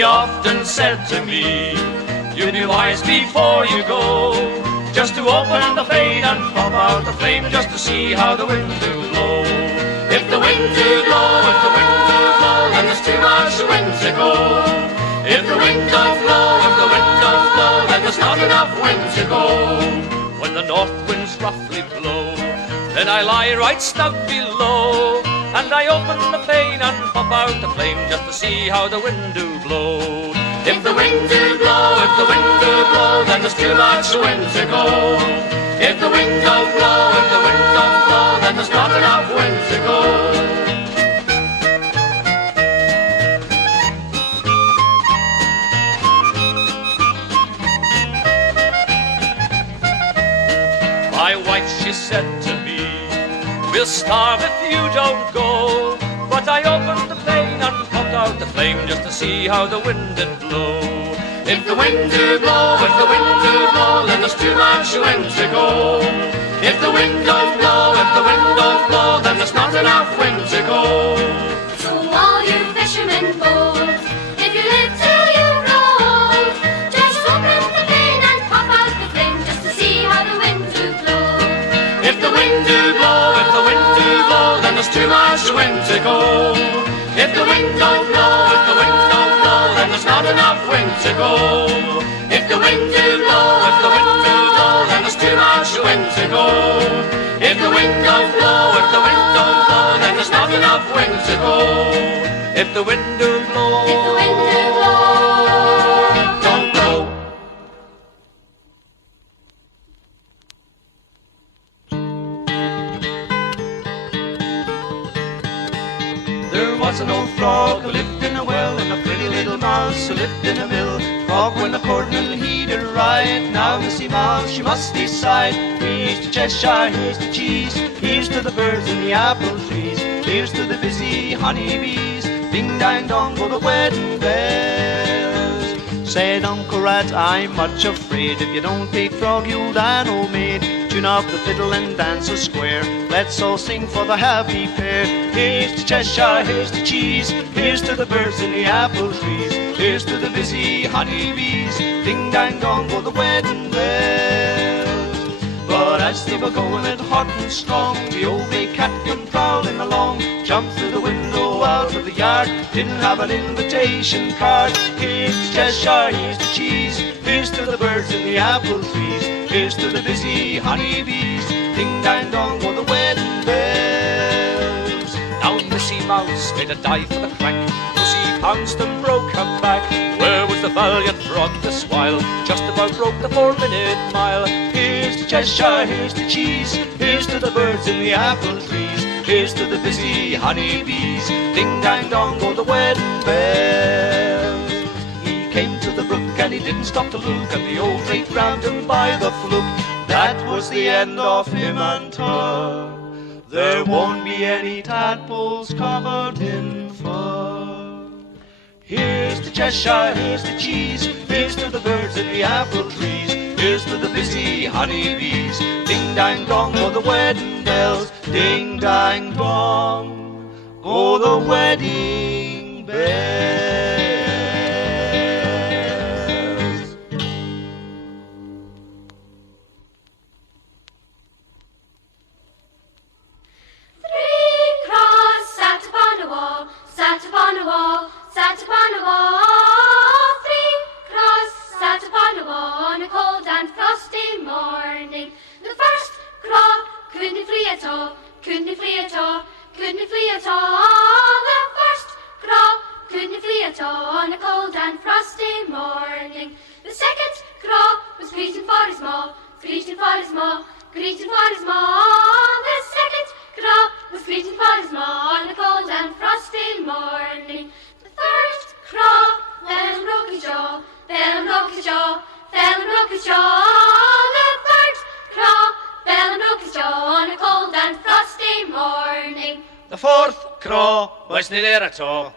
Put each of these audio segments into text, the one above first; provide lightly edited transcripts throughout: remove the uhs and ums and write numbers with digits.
he often said to me, you'll be wise before you go, just to open the plane and pop out the flame, just to see how the wind do blow. If the wind do blow, if the wind do blow, then there's too much wind to go. If the wind don't blow, if the wind don't blow, then there's not enough wind to go. When the north winds roughly blow, then I lie right snug below, and I open the pane and pop out the flame, just to see how the wind do blow. If the wind do blow, if the wind do blow, then there's too much wind to go. If the wind don't blow, if the wind don't blow, then there's not enough wind to go. My wife, she said to me, we'll starve if you don't go. But I opened the plane and popped out the flame, just to see how the wind did blow. If the wind do blow, if the wind do blow, then there's too much wind to go. If the wind don't blow, if the wind don't blow, then there's not enough wind to go. So all you fishermen bold, if you live till you grow old, just open the plane and pop out the flame, just to see how the wind do blow. If the wind do blow, if the wind do blow, then there's too much wind to go. If the wind don't blow, if the wind don't blow, then there's not enough wind to go. If the wind do blow, if the wind do blow, then there's too much wind to go. If the wind don't blow, if the wind don't blow, then there's not enough wind to go. If the wind do blow, if the wind do blow, don't blow. There was an old frog who lived in a well, and a pretty little mouse who lived in a mill. Frog when the cornel he did right, now Missy Mouse she must decide. Here's to Cheshire, here's to cheese, here's to the birds in the apple trees, here's to the busy honeybees. Ding dang dong go the wedding bells. Said Uncle Rat, I'm much afraid, if you don't take Frog you'll die an old maid. Tune up the fiddle and dance a square, let's all sing for the happy pair. Here's to Cheshire, here's to cheese, here's to the birds in the apple trees, here's to the busy honeybees. Ding dang dong go the wedding bells. But as they were going it hot and strong, the old grey cat came prowling along, jumped through the window out of the yard, didn't have an invitation card. Here's to Cheshire, here's to cheese, here's to the birds in the apple trees, here's to the busy honeybees. Ding dang dong go the wedding bells. Now Missy Mouse made a dive for the crack, Pussy pounced and broke her back. Where was the valiant frog this while? Just about broke the 4-minute mile. Here's to Cheshire, here's to cheese, here's to the birds in the apple trees, here's to the busy honeybees. Ding dang dong go the wedding bells. He came to the brook and he didn't stop to look, and the old drake grabbed him by the fluke. That was the end of him and her. There won't be any tadpoles covered in fur. Here's to Cheshire, here's to cheese, here's to the birds in the apple trees, here's to the busy honeybees. Ding dang dong go the wedding bells. Ding dang dong go the wedding bells. Sat upon a wall, sat upon a wall, sat upon a wall. 3 crows sat upon a wall on a cold and frosty morning. The first crow couldn't flee at all, couldn't flee at all, couldn't flee at all. The first crow couldn't flee at all on a cold and frosty morning. The second crow was greeting for his maw, greeting for his maw, greeting for his maw. The second crow was greeting for his maw on a cold and frosty morning. The third crow fell and broke his jaw, fell and broke his jaw, fell and broke his jaw. The third crow fell and broke his jaw on a cold and frosty morning. The fourth crow wasn't there at all.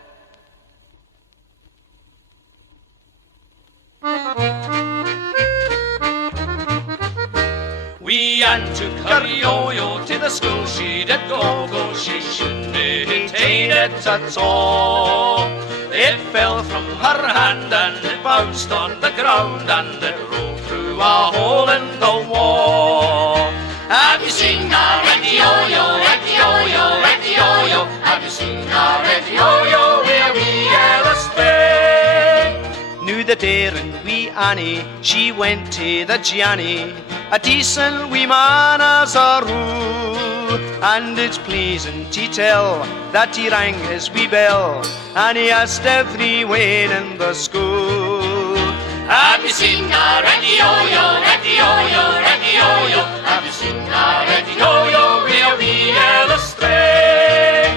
We and to Carrion to the school she did go, she shouldn't maintain it at all. If fell from her hand and it bounced on the ground and it rolled through a hole in the wall. Have you seen a reddy yo-yo, reddy yo-yo, reddy yo-yo? Have you seen a reddy yo-yo where we ever stay? Knew the daring wee Annie, she went to the Gianni, a decent wee man as a rule, and it's pleasing to tell that he rang his wee bell, and he asked everyone in the school. Have you seen a reddy yo-yo, reddy yo-yo, reddy yo-yo? Have you seen a reddy yo-yo where we ever stray?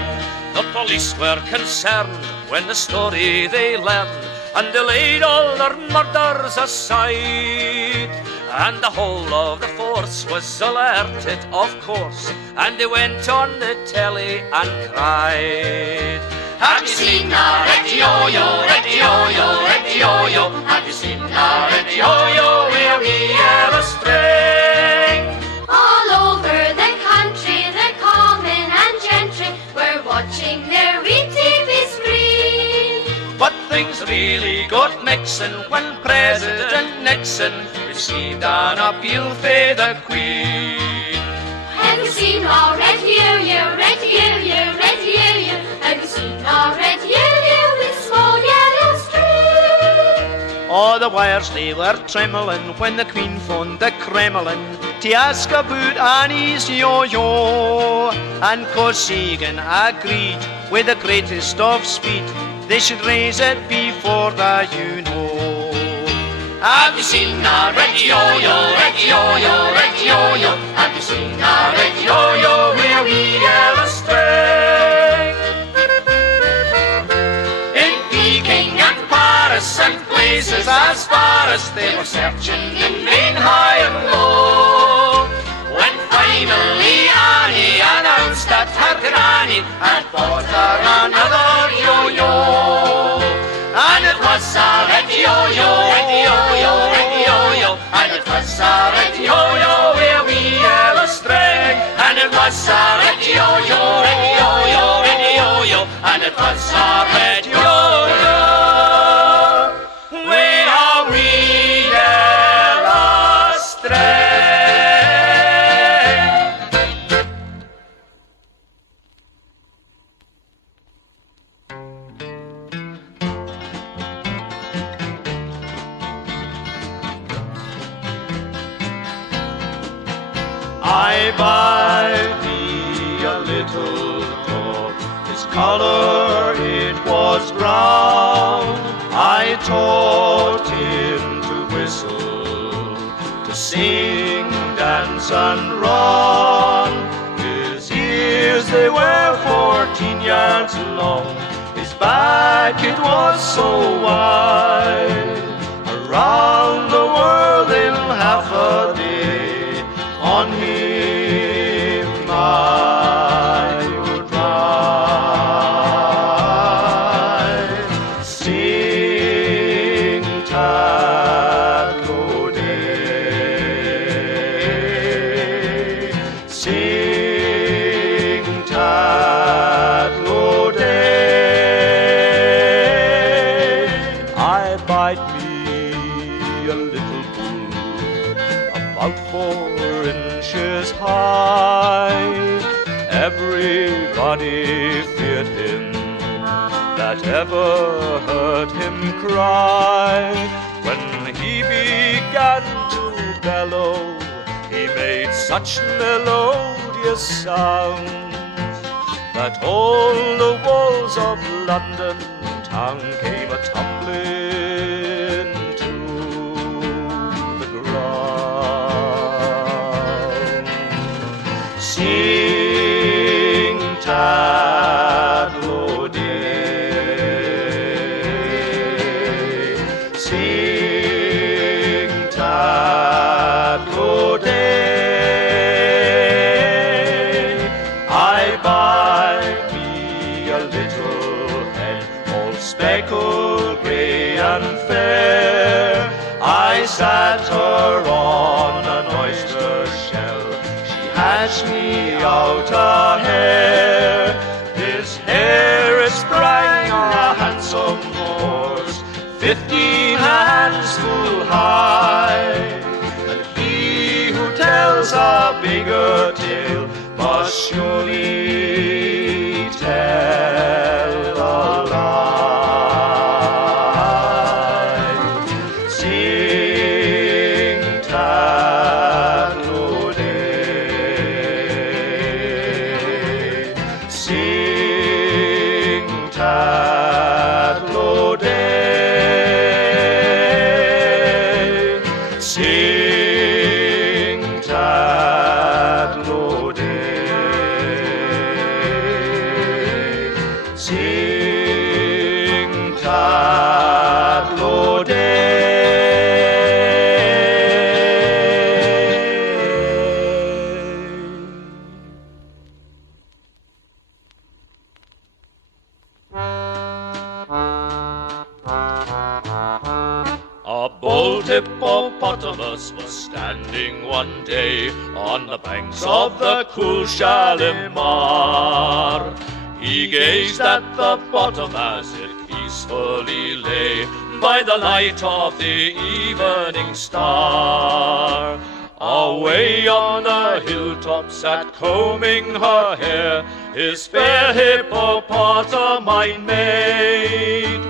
The police were concerned when the story they learned, and they laid all their murders aside, and the whole of the force was alerted, of course, and they went on the telly and cried. Have you seen a reddy yo-yo, reddy yo-yo, reddy yo-yo? Have you seen a reddy yo-yo where we ever stray? All over the country, the common and gentry were watching their wee TV screen. But things really got mixing when President Nixon received an appeal for the Queen. Have you seen a red yo-yo, red yo-yo, red yo-yo? Have you seen a red yo-yo with small yellow string? All the wires they were trembling when the Queen phoned the Kremlin to ask about Annie's yo-yo, and Kosygin agreed with the greatest of speed they should raise it before the you-know. Have you seen a reddy yo-yo, reddy yo-yo, reddy yo-yo? Have you seen a reddy yo-yo where we ever stray? In Peking and Paris and places as far as they were searching in vain high and low, when finally Annie announced that her granny had bought her another yo-yo. And it was a reddy yo-yo, reddy yo-yo, reddy yo-yo. And it was a reddy yo-yo where we ever stray. And it was a reddy yo-yo, reddy yo-yo, reddy yo-yo. And it was a reddy yo-yo where we ever stray. I buy thee a little dog, his colour it was brown. I taught him to whistle, to sing, dance and run. His ears they were 14 yards long, his back it was so wide. Around the world in half a day, on him I would ride, sing Tadlow Day, sing Tadlow Day. I bide me a little bull, about 4 inches high. Everybody feared him that ever heard him cry. When he began to bellow, he made such melodious sounds that all the walls of London town came a-tumbling to the ground. Sing Tadlow Day, sing Tadlow Day. I buy me a little hen, all speckled, grey and fair. I sat her on an oyster shell, she hatched me out a hare. This hare is sprang a handsome boy, surely tell a lie. Sing tatlo day. Sing tatlo day. Sing tatlo day. Sing tatlo day. A bold hippopotamus was standing one day on the banks of the cool Shalimar. He gazed at the bottom as it peacefully lay by the light of the evening star. Away on the hilltop sat combing her hair his fair hippopotamine maid.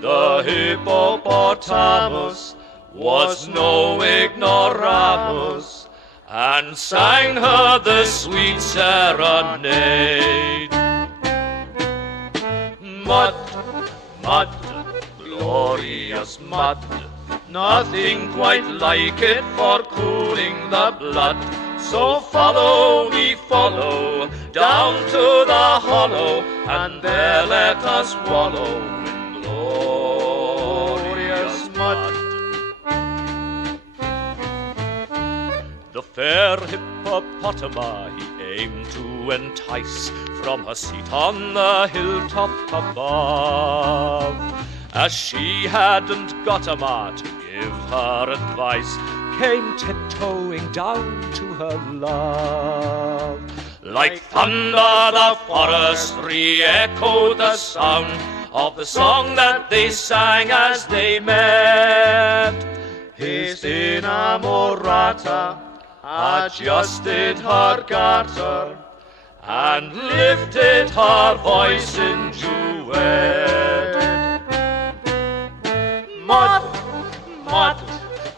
The hippopotamus was no ignoramus and sang her the sweet serenade. Mud, mud, glorious mud, nothing quite like it for cooling the blood. So follow me, follow, down to the hollow, and there let us wallow in glorious mud. The fair hippopotama he aimed to entice from her seat on the hilltop above. As she hadn't got a ma to give her advice, came tiptoeing down to her love. Like thunder the forest re-echoed the sound of the song that they sang as they met. His inamorata adjusted her garter and lifted her voice in duet. Mud, mud,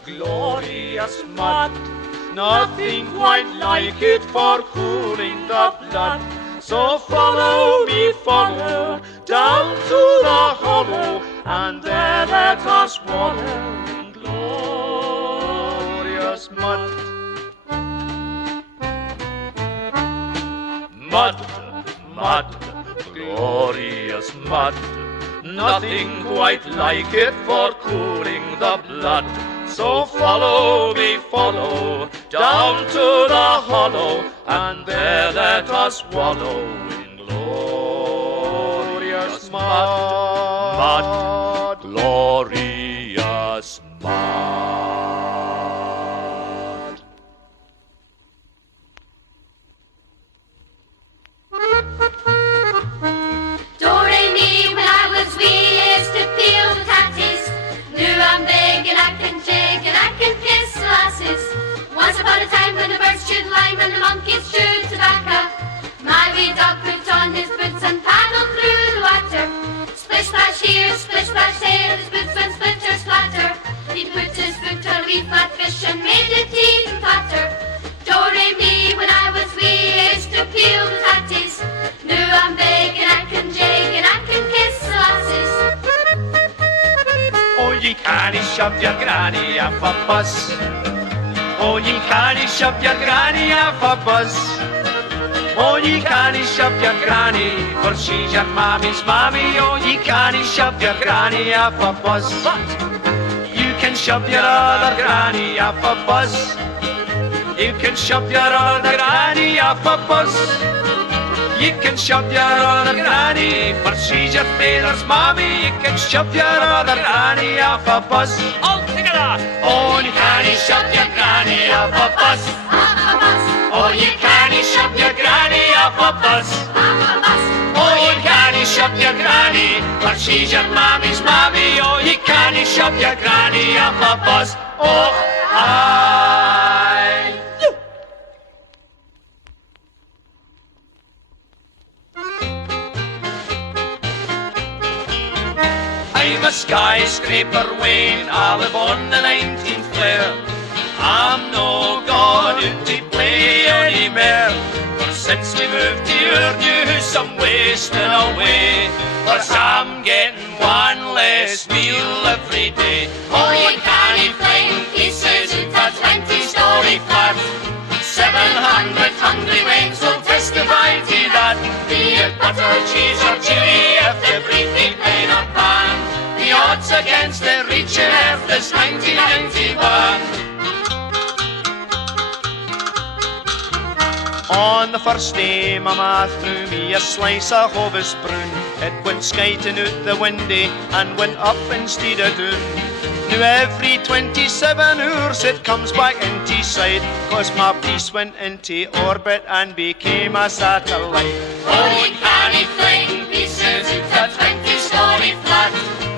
glorious mud, nothing quite like it for cooling the blood. So follow me, follow, down to the hollow, and there let us wallow in glorious mud. Mud, mud, glorious mud, nothing quite like it for cooling the blood. So follow me, follow, down to the hollow, and there let us wallow in glorious mud. Mud, glorious mud. Do-re-mi, when I was wee, used to peel the tatties. Now I'm big and I can jig and I can kiss lasses. Once upon a time when the birds chewed lime and the monkeys chewed tobacco, my wee dog put on his boots and paddled through the water. Splish splash here, splish splash there, his boots went splitter splatter. He'd put his foot on a wee flat fish and made it even fatter. Do-re-mi, when I was wee, used to peel the tatties. Now I'm big and I can jig and I can kiss lasses. Oh, ye canny shove your granny off a bus. Oh, ye canny shove your granny off a bus. Oh, ye canny shove your granny, for she's your mammy's mammy. Oh, ye canny shove your granny off a bus. But you can shove your other granny off a bus. You can shove your other granny off a bus. You can shove your other granny, for she's your father's mammy. You can shove your other granny off a bus. All together! Oh, you canny shove your granny off a bus. Oh, you canny shove your granny off a bus. Oh, you canny shove your granny, for she's your mammy's mammy. Oh, you canny shove your granny off a bus. Oh, aye. a skyscraper wing. I live on the 19th floor. I'm no gone out to play anymore. For since we moved to your new house, I'm wasting away. Cause I'm getting one less meal every day. Oh, you canny fling pieces out a 20-story flat. 700 hungry wings will testify to that. Be it butter, cheese or chili, if the briefly plain or pan, the odds against it reaching earth is 1991. On the first day, Mama threw me a slice of Hovis brown. It went skiting out the windy and went up instead of down. Now every 27 hours it comes back into sight, cause my piece went into orbit and became a satellite. Oh, you canny fling pieces out a 20-story flat.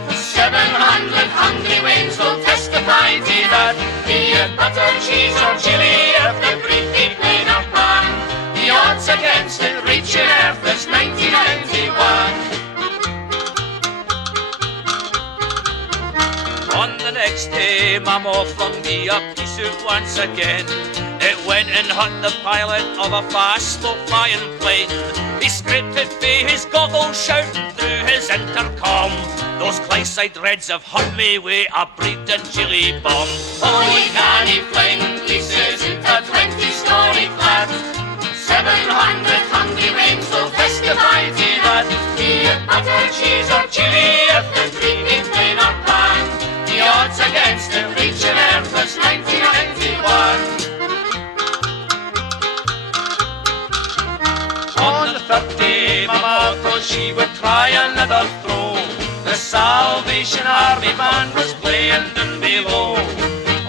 700 hungry wings will testify to that. Be it butter, cheese or chili, if the briefly plain or pan, the odds against it reaching earth is 1991. On the next day, Mama flung me a piece out once again. It went and hurt the pilot of a fast-slope flying plane. He scraped it by his goggles, shouting through his intercom, those Clydeside Reds have hurt me with a breeding chili bomb. Oh, you canny fling pieces out a 20-story flat. 700 hungry wings will testify to that. Be it butter, cheese or chili, if the creamy plain or pan, the odds against it reaching earth is 1991. On the third day, Mama thought she would try another throw. The Salvation Army band was playing down below.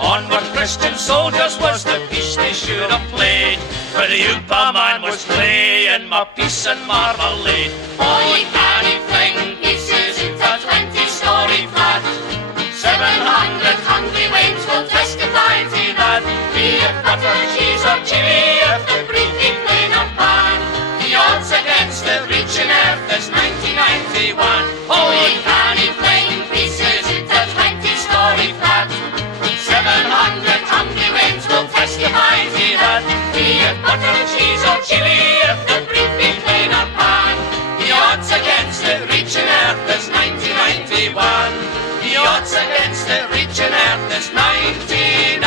Onward Christian soldiers was the piece they should have played, but the Upa man was playing my piece and marmalade. Oh, you canny fling pieces out a 20-story flat. 700 hungry wings will testify to that. Be it butter, cheese or chili, if the briefly plain or pan, the odds against it reaching earth is 1991. Oh, you canny fling pieces out a 20-story flat. 700 hungry wings will testify to that. Be it butter, cheese or chili, if the briefly plain or pan, the odds against it reaching earth is 1991. The odds against it reaching earth is 1991.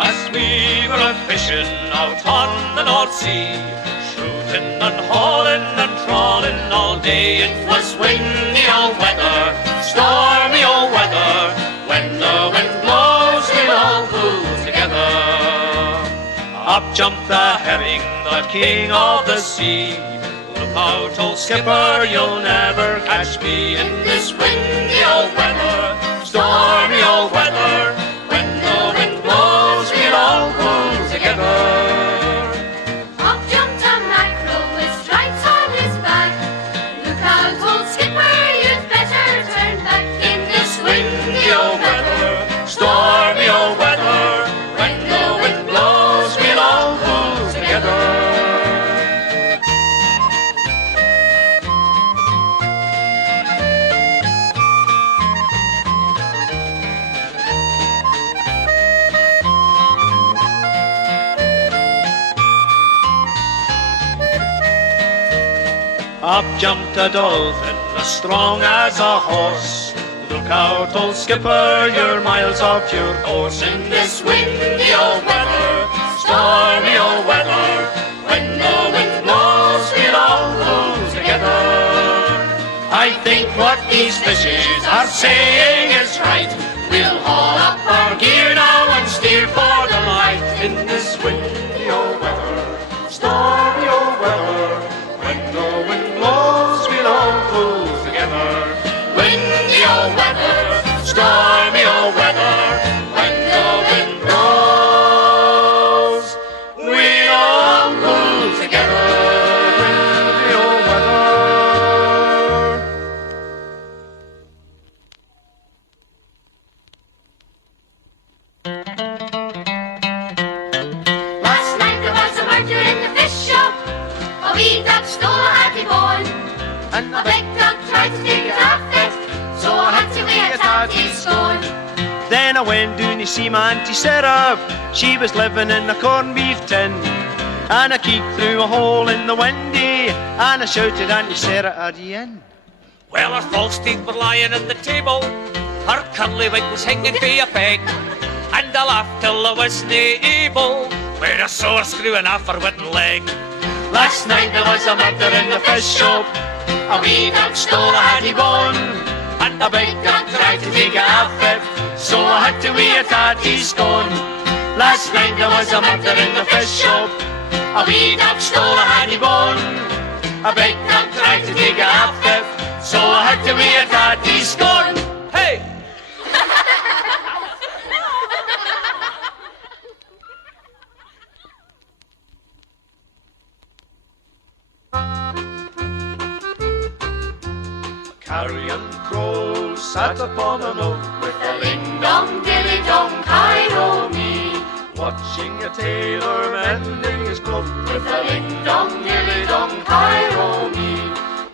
As we were fishing out on the North Sea, shooting and hauling and trawling all day, it was windy old weather, stormy old weather. When the wind blows, we'll all pull together. Up jumped the herring, the king of the sea. Look out, old skipper, you'll never catch me in this windy old weather, stormy old weather. When the wind blows, we'll all pull together. Up jumped a mackerel with stripes on his back. Look out, old skipper, you'd better turn back in this windy old weather, Stormy old weather. when the wind blows, we'll all pull together. Up jumped a dolphin, as strong as a horse. Look out, old skipper, you're miles off your course. In this windy old weather, stormy old weather, when the wind blows, we'll all pull together. I think what these fishes are saying is right. We'll haul up our gear now and steer for the light. In this windy old weather, stormy old weather, when the wind blows, we'll all pull together. Windy old weather, stormy old weather, when the wind blows, we'll all pull together. Windy old weather. A wee duck stole a hattie bone, And a big duck tried to take it off it, so I had to weigh a tatty stone. then I went down to see my Auntie Sarah. She was living in a corned beef tin. And I peeked through a hole in the windy, and I shouted, Auntie Sarah, are you in? Well, her false teeth were lying on the table, her curly wig was hanging by a peg, and I laughed till I wasn't able, with a sore screwing off her wooden leg. Last night there was a murder in the fish shop. A wee duck stole a hattie bone, and a big duck tried to take it off it, so I had to weigh a tatty scone. Last night there was a murder in the fish shop. A wee duck stole a hattie bone, a big duck tried to take it off it, so I had to weigh a tatty scone. Hey! Carrion crow sat upon an oak with a Dong dilly dong, Cairo me, watching a tailor mending his cloak with a ling dong dilly dong, Cairo me.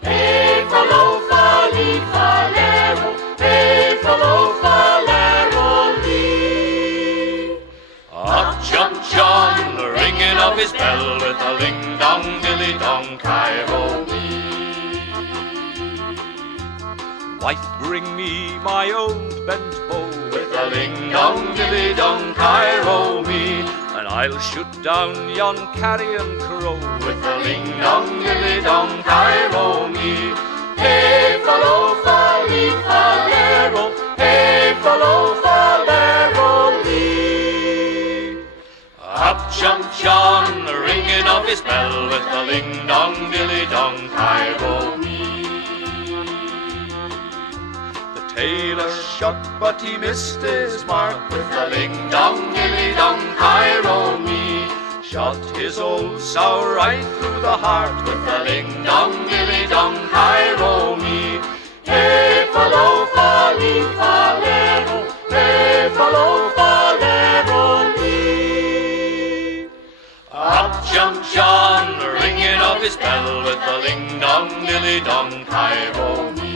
Hey, follow, folly, falero, hey, follow, falero, lee. Up jumped John, ringing of his bell with a ling dong dilly dong, Cairo me. Wife, bring me my old bent bow, With a ling dong dilly dong, Cairo me. and I'll shoot down yon carrion crow. With a ling dong dilly dong, Cairo me. Hey, follow, folly, falero, hey, follow, falero, lee. Up jumped John, ringing of his bell, with a ling dong dilly dong, Cairo me. The tailor shot, but he missed his mark, with a ling dong dilly dong, Cairo me. Shot his old sow right through the heart, with a ling dong dilly dong, Cairo me. Hey, follow, folly, falero, hey, follow, falero, lee. Up jumped John, ringing of his bell, with a ling dong dilly dong, Cairo me.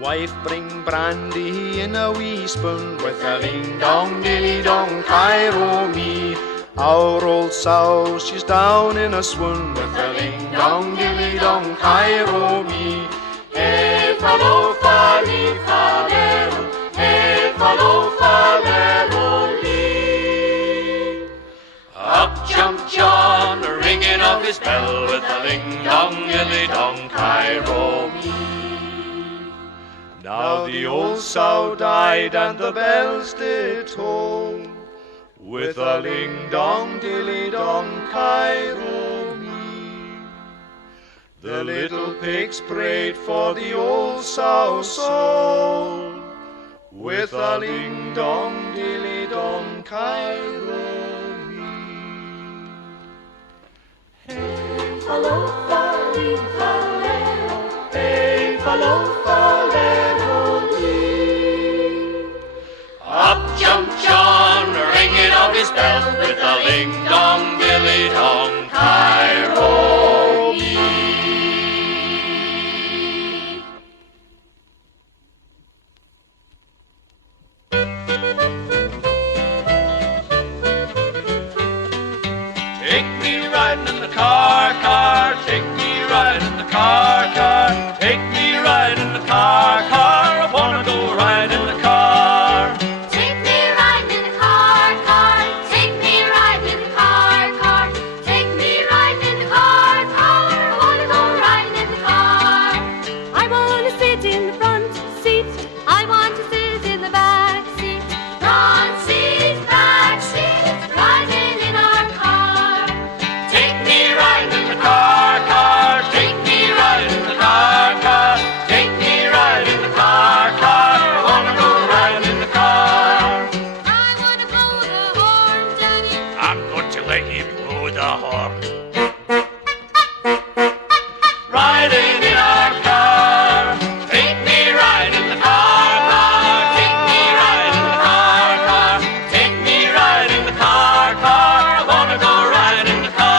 Wife, bring brandy in a wee spoon, with a ling dong dilly dong, Cairo me. Our old sow, she's down in a swoon, with a ling dong dilly dong, Cairo me. Hey, follow, folly, falero, hey, follow, falero, lee. Up jumped John, ringing of his bell, with a ling dong dilly dong, Cairo me. Now the old sow died and the bells did toll, with a ling dong dilly dong, Cairo me. The little pigs prayed for the old sow's soul, with a ling dong dilly dong, Cairo me. Hey, follow, folly, falero, hey, follow, falero, lee. Up jumped John, ringing of his bell, with a ling dong dilly dong, Cairo me. Take me riding in the car, car, take me riding in the car, car, take me riding in the car, car, I wanna go ride in the car. Take me riding in the car, car. Take me riding in the car, car. Take me riding in the car, car. I wanna go riding in the car. I wanna sit in the front seat. I want to sit in the back seat. Front seat, back seat, riding in our car. Take me riding in the car, car, take me riding in the car, car, take me riding in the car, car, I wanna go riding in the car. I wanna blow the horn, Daddy. I'm going to let you blow the horn. Riding in our car, take me riding in the car, car, take me riding in the car, car, take me riding in the car, car, I wanna go riding in the car.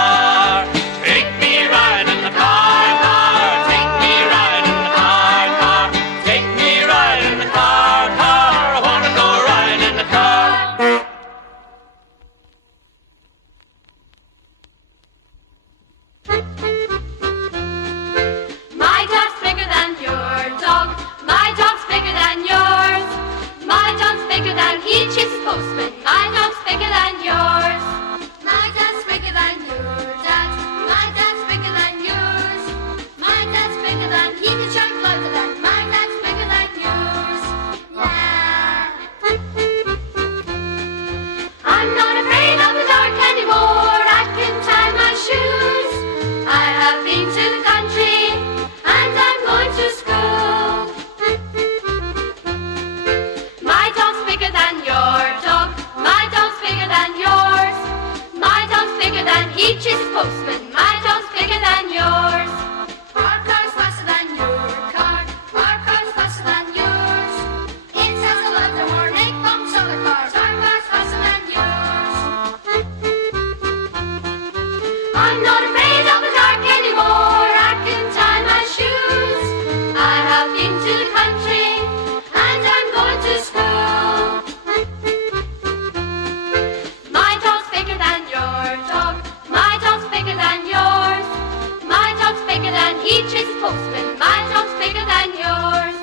postman, my job's bigger than yours.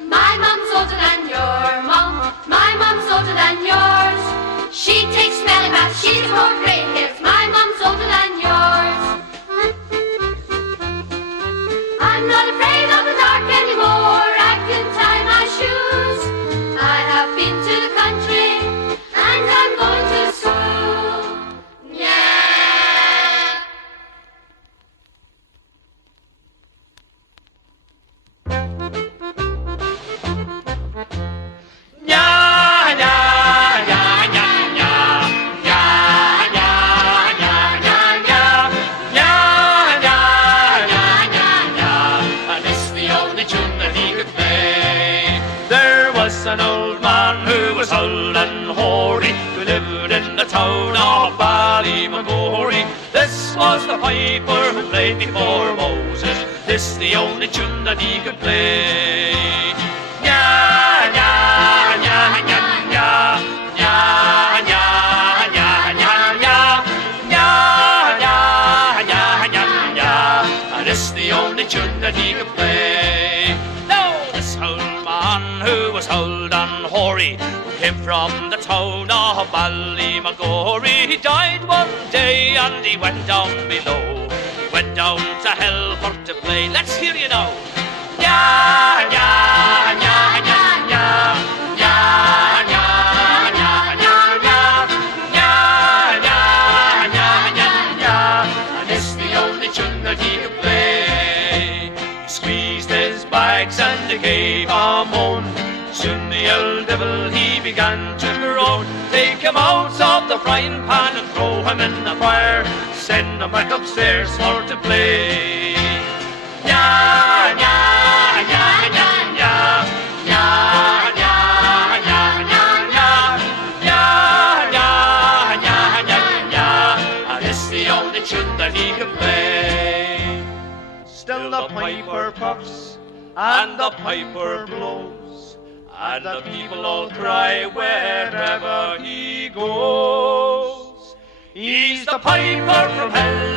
My mum's older than your mum, my mum's older than yours. She takes smelling baths, she's more grey hairs, my mum's older than yours. I'm not afraid of the dark anymore, I can tie my shoes. I have been to the country, and I'm going to school. Yeah. An old man who was old and hoary, who lived in the town of Ballymagory. This was the piper who played before Moses. This the only tune that he could play. Nya, nya, nya, nya, nya, nya, nya, nya, nya, nya, nya, nya, nya, nya, nya. And this the only tune that he could play. No, this old man who was old and hoary, who came from the town of Ballymagory. He died one day and he went down below. He went down to hell for to play. Let's hear you now. Nya, nya, nya, nya, nya, nya, nya, nya, nya, nya, nya, nya, nya, nya, nya. And it's the only tune that he could play. He squeezed his bags and he gave a moan. Soon the old devil he began to groan. Take him out of the frying pan and throw him in the fire. Send him back upstairs for to play. Nya, nya, nya, nya, nya, nya, nya, nya, nya, nya, nya, nya, nya, nya, nya. And it's the only tune that he can play. Still the piper puffs and the piper blows, and the people all cry wherever he goes. He's the piper from hell